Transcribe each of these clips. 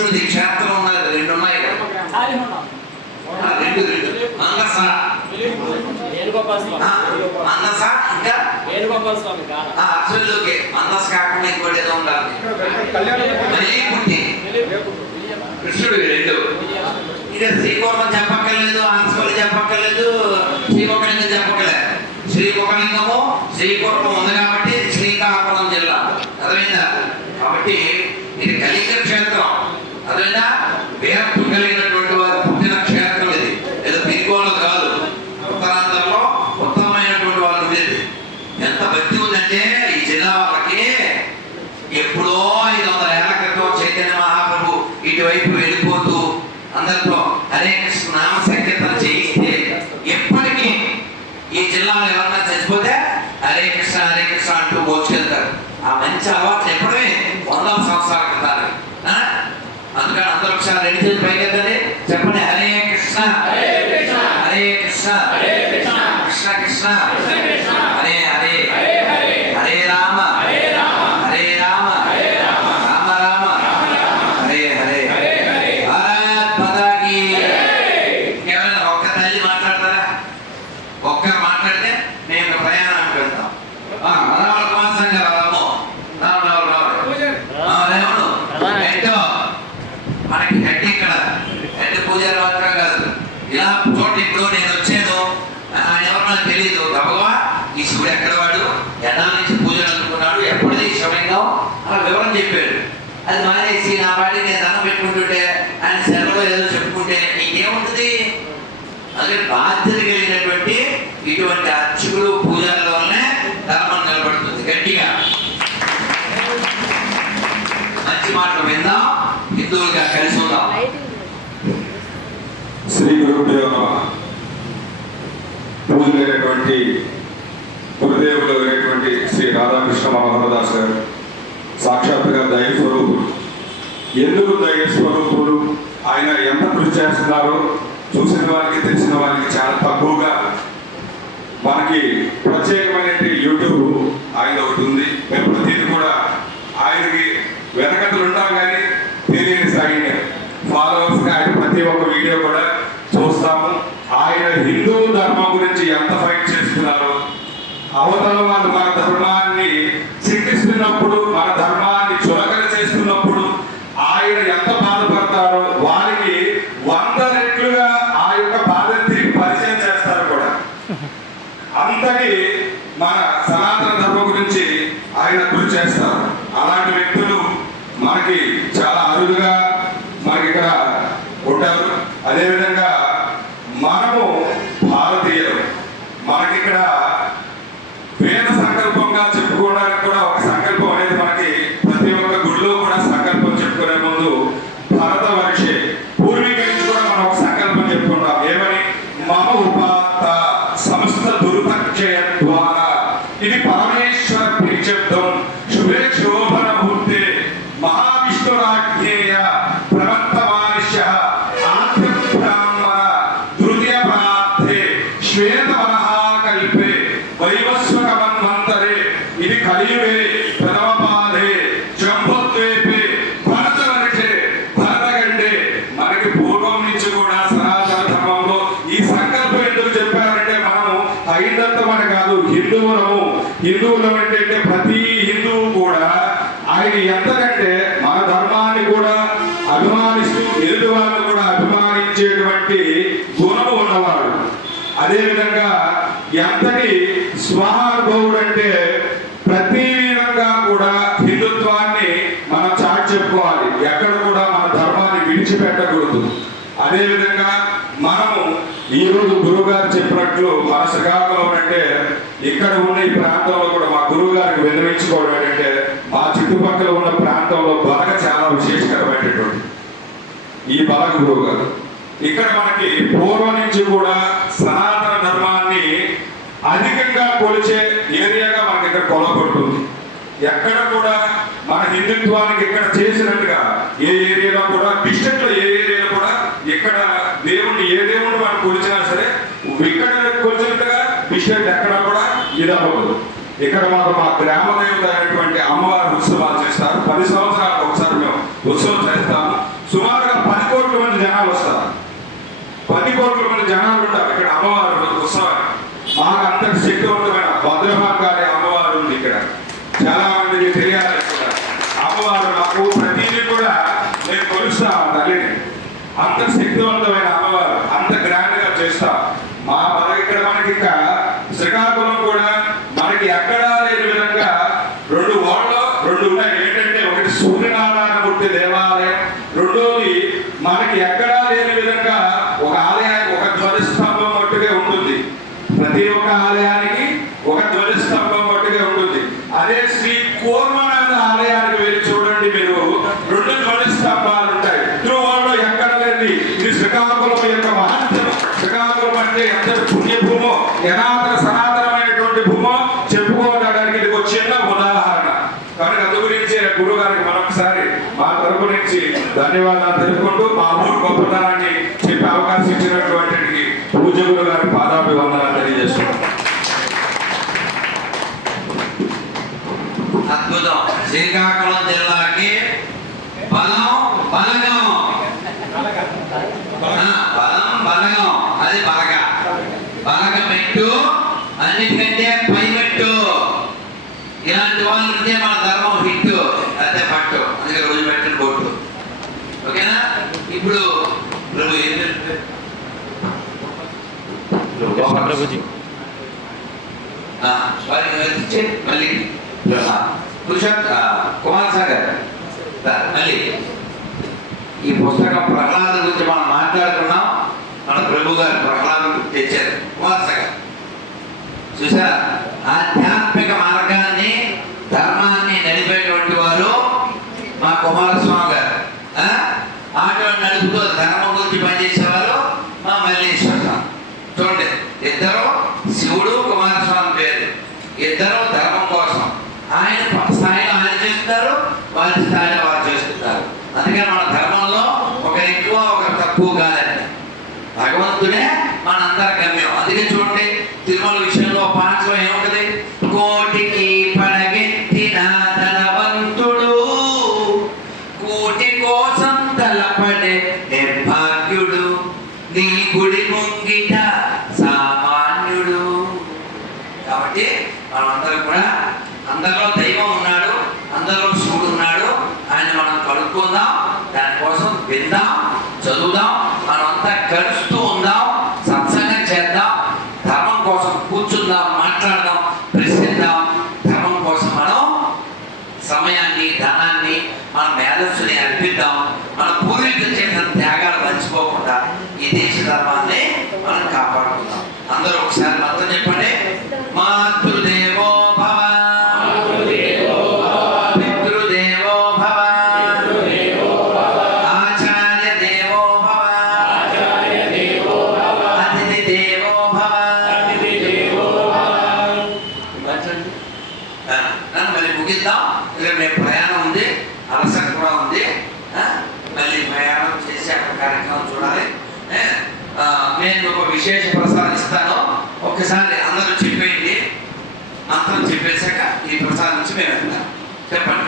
ఖాళీ క్షేత్రం ఉన్నది రెండు రెండు రెండు. అంగస స్వామి ఇంకా? వేణుగోపాల స్వామి కాకుండా ఇంకోటి ఏదో ఉండాలి. పుట్టి. కృష్ణుడు రెండు. ఇక శ్రీకోణం చెప్పక్కర్లేదు ఆన్సర్లు చెప్పక్కర్లేదు శ్రీముఖలింగం చెప్పక్కర్లేదు శ్రీముఖలింగము శ్రీకోణం ఉంది కాబట్టి శ్రీకాకుళం జిల్లా. అర్థమైందా? కాబట్టి అదేనా వీరత్వం కలిగినటువంటి వారు పుట్టిన క్షేత్రం ఇది. ఏదో పిరికోలు కాదు. ఉత్తరాంధ్రలో ఉత్తమమైనటువంటి వాళ్ళు ఉండేది. ఎంత భక్తి ఉందంటే ఈ జిల్లా వాళ్ళకి ఎప్పుడో ఐదు వందల ఏళ్ళ క్రితం చైతన్య మహాప్రభు ఇటువైపు వెళ్ళిపోతూ అందరితో హరే కృష్ణ నామ సంకీర్తన చేయిస్తే ఎప్పటికీ ఈ జిల్లాలో ఎవరన్నా చచ్చిపోతే హరే కృష్ణ హరే కృష్ణ అంటూ మోసుకెళ్తారు ఆ మంచి అలవాటు ఎప్పుడే వందల సంవత్సరాల క్రితాలు ఆ? ఒకసారి రెండు చేతులు పైకెత్తండి చెప్పండి హరే కృష్ణ. హరే కృష్ణ. కృష్ణ. కృష్ణ. హరే హరే హరే రామ హరే రామ రామ రామ హరే హరే భారత్ మాతాకి కేవలం ఒక్క తల్లి మాట్లాడతారా ఒక్కరు మాట్లాడితే మేము ప్రయాణానికి వెళ్తాం ఆ, రావాలి కుమారస్వామి గారు రాము రాము రావు రావు ఆ, రేవణు ఏంటో మనకి హెడ్ ఇక్కడ హెడ్ పూజారి మాత్రం కాదు ఇలా చూడండి ఇప్పుడు నేను వచ్చాను ఆయన ఎవరు నాకు తెలియదు గబగబా ఈ శివుడు ఎక్కడ వాడు ఎలా నుంచి పూజలు అందుకున్నాడు ఎప్పుడైతే ఈ శివలింగం అలా వివరం చెప్పాడు అది మానేసి నా వాడి నేను దండం పెట్టుకుంటుంటే ఆయన సెలవులో ఏదో చెప్పుకుంటే నీకేముంటుంది అదే బాధ్యత కలిగినటువంటి ఇటువంటి అర్చకులు పూజల ధర్మం నిలబడుతుంది. గట్టిగా. మంచి మాటలు విందాం. హిందువులుగా కలిసి ఉందాం. శ్రీ గురుదేవ పూజలైనటువంటి గురుదేవులు అయినటువంటి శ్రీ రాధాకృష్ణ మనోహరదాస్ గారు సాక్షాత్తుగా దయ స్వరూపుడు ఎందుకు దయ స్వరూపుడు ఆయన ఎంత కృషి చేస్తున్నారో చూసిన వారికి తెలిసిన వారికి చాలా తక్కువగా మనకి ప్రత్యేకమైన యూట్యూబ్ ఆయన ఒకటి ఉంది. మేము ప్రతిదీ కూడా ఆయనకి వెనకతలు ఉంటాం కానీ తెలియని సాగిన ఫాలోవర్స్ ఆయన ప్రతి ఒక్క వీడియో కూడా చూస్తాము. ఆయన హిందూ ధర్మం గురించి ఎంత ఫైట్ చేస్తున్నారో అవతల వాళ్ళు మన ధర్మాన్ని చింతిస్తున్నప్పుడు స్వానుభవుడు అంటే ప్రతి విధంగా కూడా హిందుత్వాన్ని మనం చాటి చెప్పుకోవాలి. ఎక్కడ కూడా మన ధర్మాన్ని విడిచిపెట్టకూడదు. అదేవిధంగా మనము ఈ రోజు గురువు గారు చెప్పినట్లు మన శ్రీకాకుళం అంటే ఇక్కడ ఉన్న ఈ ప్రాంతంలో కూడా మా గురువు గారికి విన్నవించుకోవడం ఏంటంటే మా చుట్టుపక్కల ఉన్న ప్రాంతంలో బలగ చాలా విశేషకరమైనటువంటి ఈ బలగ గురువు గారు ఇక్కడ మనకి పూర్వం నుంచి కూడా సనాతన అధికంగా కొలిచే ఏరియాగా మనకి ఇక్కడ కొలబడుతుంది ఎక్కడ కూడా మన హిందుత్వానికి ఇక్కడ చేసినట్టుగా ఏ ఏరియాలో కూడా డిస్ట్రిక్ట్లో ఏ ఏరియాలో కూడా ఇక్కడ దేవుణ్ణి ఏ దేవుణ్ణి మనం కొలిచినా సరే ఇక్కడ కొలిచినట్టుగా డిస్ట్రిక్ట్ ఎక్కడ కూడా ఇది అవ్వదు. ఇక్కడ మాకు మా గ్రామ దేవత అయినటువంటి అమ్మవారి ఉత్సవాలు చేస్తారు. పది సంవత్సరాలకు ఒకసారి మేము ఉత్సవం చేస్తాము. సుమారుగా పది కోట్ల మంది జనాలు వస్తారు. పది కోట్ల మంది జనాలు ఉంటారు. ఇక్కడ అమ్మవారు మాకు అంత శక్తివంతమైన భద్రమా గారి అమ్మవారు ఉంది ఇక్కడ. చాలా మందికి తెలియాలి అమ్మవారు నాకు ప్రతిదీ కూడా నేను కొలుస్తా తల్లిని. అంత శక్తివంతమైన అమ్మవారు. అంత గ్రాండ్గా చేస్తా. మా మనకి ఇక్కడ మనకి ఇంకా శ్రీకాకుళం కూడా మనకి ఎక్కడా లేని విధంగా రెండు ఓళ్ళు రెండు ఉన్నాయి ఏంటంటే ఒకటి సూర్యనారాయణమూర్తి దేవాలయం రెండోది మనకి ఎక్కడా లేని విధంగా ఒక ఆలయానికి ఒక ధ్వజస్తంభం మట్టుగా ఉంటుంది ప్రతి ఒక్క ఆలయానికి ఒక ధ్వజస్తంభం మట్టుగా ఉంటుంది అదే శ్రీ కోర్మనాథ ఆలయానికి వెళ్ళి చూడండి మీరు. రెండు ధ్వజస్తంభాలు ఉంటాయి. ధ్రువంలో ఎక్కడ లేని ఇది శ్రీకాకుళం యొక్క మహత్యం శ్రీకాకుళం అంటే ఎంత పుణ్యభూమో యనాతన సనాతనమైనటువంటి భూమో చెప్పుకోవడానికి ఇది ఒక చిన్న ఉదాహరణ. కనుక అందు గురించి గురువు గారికి మరొకసారి మా తరపు నుంచి ధన్యవాదాలు తెలుపుకుంటూ మా ఊరు గొప్పతనాన్ని చెప్పే అవకాశం ఇచ్చినటువంటి పూజ గురు శ్రీకాకుళం జిల్లాకి బలం బలగం. బలం బలగం. అది బలగ. బలగ పెట్టు అన్నిటికంటే పై పెట్టు. ఇలాంటి వాళ్ళు ఉంటే మన ధర్మం హిట్ అదే పట్టు. అందుకే రోజు పెట్టిన కొట్టు ఓకేనా? ఇప్పుడు ప్రభు ఏం పేరు? ప్రభుజీ ఆ, వారికి వచ్చి మళ్ళీ. ఆ, మళ్ళీ ఈ పుస్తకం ప్రహ్లాద గురించి మనం మాట్లాడుకున్నాం. మన ప్రభు గారు ప్రహ్లాదం తెచ్చారు. కుమార్ చూసారా ఆధ్యాత్మిక మార్గాన్ని ధర్మాన్ని నడిపేటువంటి వారు మా కుమారస్వామి గారు ఆ? ఆటో నడుపుతూ ధర్మం గురించి పనిచేసేవారు మా మల్లేశ్వర స్వామి చూడండి ఇద్దరు శివుడు కుమారస్వామి పేరు ఇద్దరు ధర్మం కోసం ఆయన ప- స్థాయిలో ఆయన చేస్తున్నారు వారి స్థాయిలో వారు చేస్తున్నారు అందుకే మన ధర్మంలో ఒకరు ఎక్కువ ఒకరు తక్కువ కాదండి. భగవంతుడే మనందరి గమ్యం. అందుకే చూడండి తిరుమల మేధస్సుని మన పూర్వీకులు చేసిన త్యాగాలు మర్చిపోకుండా ఈ దేశ ధర్మాన్ని మనం కాపాడుకుందాం. అందరూ ఒకసారి నాతో చెప్పండి. మాతృదేవో భవ. పితృదేవో భవ. ఆచార్య దేవో భవ. అతిథి దేవో భవ. ఆ, ముగిద్దాం. ఇక్కడ మేము ప్రయాణం ఉంది. అలసట కూడా ఉంది ఆ, మళ్ళీ ప్రయాణం చేసి అక్కడ కార్యక్రమం చూడాలి ఏ, ఆ, నేను ఒక విశేష ప్రసాదం ఇస్తాను ఒక్కసారి అందరూ చెప్పేయండి. అందరం చెప్పేశాక ఈ ప్రసాదం నుంచి మేము వెళ్తాం. చెప్పండి.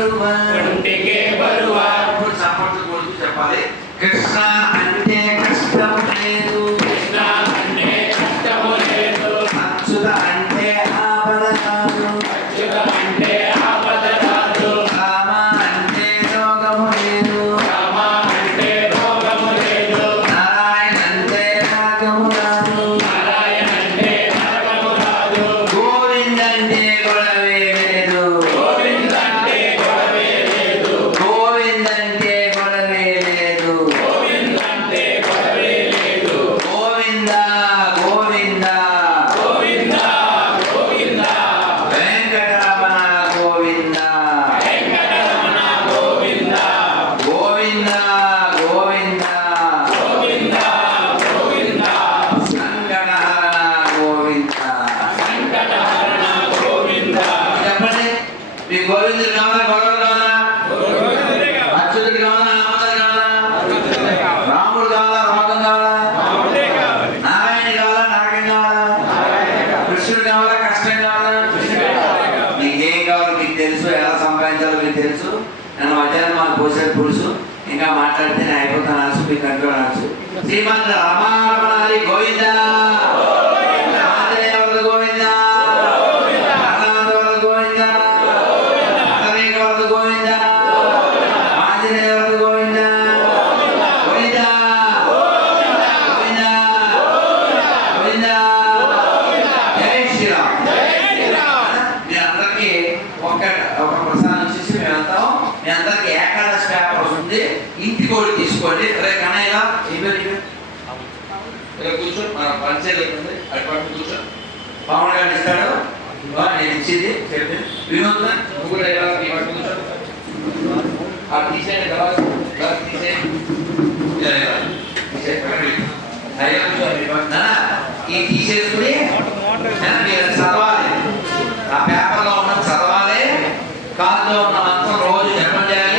Roman. కూర్చో. ఇంకా మాట్లాడితే నేను అయిపోతాను. అనొచ్చు మీ కంట్రోల్ అనొచ్చు శ్రీమంత రామ ఇక్కడ కూర్చొని మన పంచాయతీ ఉంటుంది అటువంటి కూర్చొని పవన్ గారు ఇస్తాడు. నేను ఇచ్చింది వినోద్ నువ్వు కూడా ఎలా ఆ తీసేయండి కదా ఈ చదవాలి. ఆ పేపర్లో ఉన్న చదవాలి. కాల్లో ఉన్న మొత్తం రోజు జన్మ చేయాలి